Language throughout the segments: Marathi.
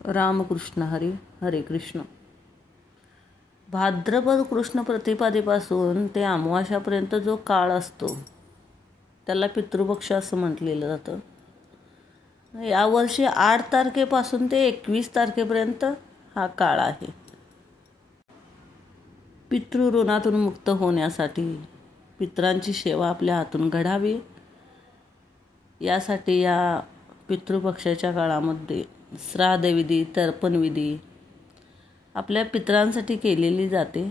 रामकृष्ण हरी. हरे कृष्ण. भाद्रपद कृष्ण प्रतिपदेपासून ते अमावास्यापर्यंत जो काळ असतो त्याला पितृपक्ष असं म्हटलेलं जातं. यावर्षी 8 तारखेपासून ते 21 तारखेपर्यंत हा काळ आहे. पितृऋणातून मुक्त होण्यासाठी पितरांची सेवा आपल्या हातून घडावी यासाठी या पितृपक्षाच्या काळामध्ये श्राद्धविधी, तर्पणविधी आपल्या पितरांसाठी केलेली जाते.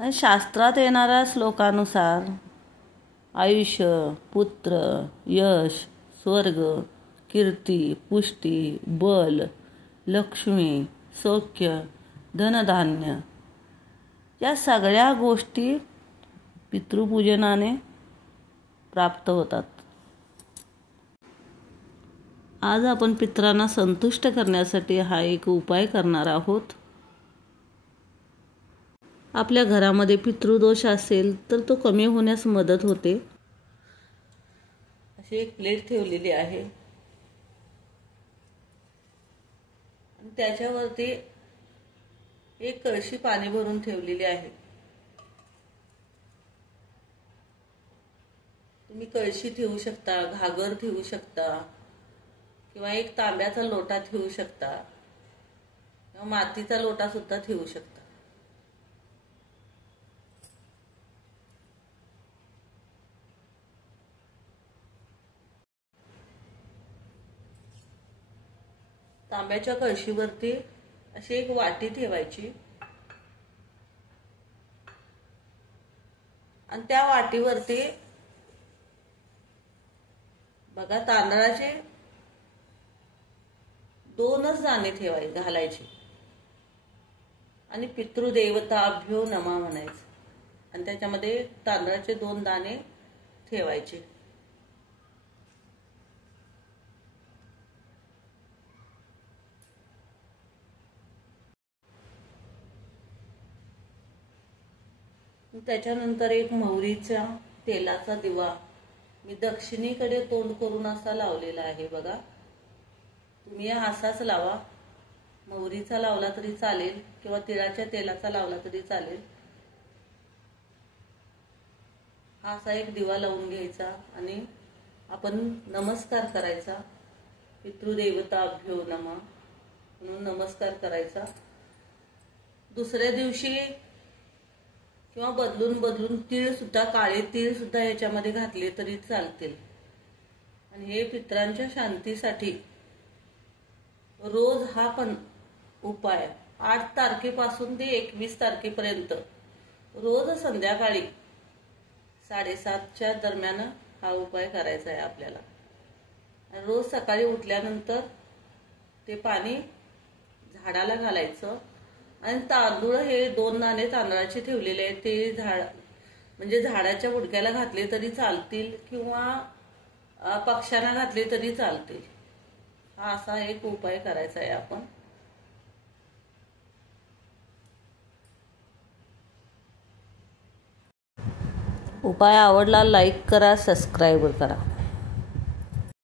आणि शास्त्रात येणाऱ्या श्लोकानुसार आयुष्य, पुत्र, यश, स्वर्ग, कीर्ती, पुष्टी, बल, लक्ष्मी, सौख्य, धनधान्य या सगळ्या गोष्टी पितृपूजनाने प्राप्त होतात. आज आपण पितरांना संतुष्ट करण्यासाठी हा एक उपाय करणार आहोत. आपल्या घरामध्ये पितृदोष असेल तर तो कमी होण्यास मदत होते. अशी एक प्लेट ठेवलेली आहे आणि त्याच्यावरती एक कळशी पाणी भरून ठेवलेली आहे. तुम्ही कळशी ठेवू शकता, घागर ठेवू शकता किंवा एक तांब्याचा लोटा ठेवू शकता किंवा मातीचा लोटा सुद्धा ठेवू शकता. तांब्याच्या कळशीवरती अशी एक वाटी ठेवायची आणि त्या वाटीवरती बघा तांदळाचे 2च दाणे घालायचे आणि पितृदेवताभ्यो नमः म्हणायचं आणि त्याच्यामध्ये तांदळाचे 2 दाणे ठेवायचे. त्याच्यानंतर एक मोहरीच्या तेलाचा दिवा मी दक्षिणेकडे तोंड करून असा लावलेला आहे. बघा, तुम्ही असाच लावा. मोहरीचा लावला तरी चालेल किंवा तिळाच्या तेलाचा लावला तरी चालेल. हा असा एक दिवा लावून घ्यायचा आणि आपण नमस्कार करायचा. पितृदेवताभ्यो नमः म्हणून नमस्कार करायचा. दुसऱ्या दिवशी किंवा बदलून तीळ सुद्धा, काळे तीळ सुद्धा याच्यामध्ये घातले तरी चालतील. आणि हे पितरांच्या शांतीसाठी रोज हा पण उपाय 8 तारखेपासून ते 21 तारखेपर्यंत रोज संध्याकाळी 7:30च्या दरम्यान हा उपाय करायचा आहे आपल्याला. रोज सकाळी उठल्यानंतर ते पाणी झाडाला घालायचं आणि तांदूळ हे 2 दाणे तांदळाचे ठेवलेले आहेत ते म्हणजे झाडाच्या बुडक्याला घातले तरी चालतील किंवा पक्ष्यांना घातले तरी चालतील. हा असा एक उपाय करायचा आहे आपण. उपाय आवडला लाईक करा, सबस्क्राईब करा.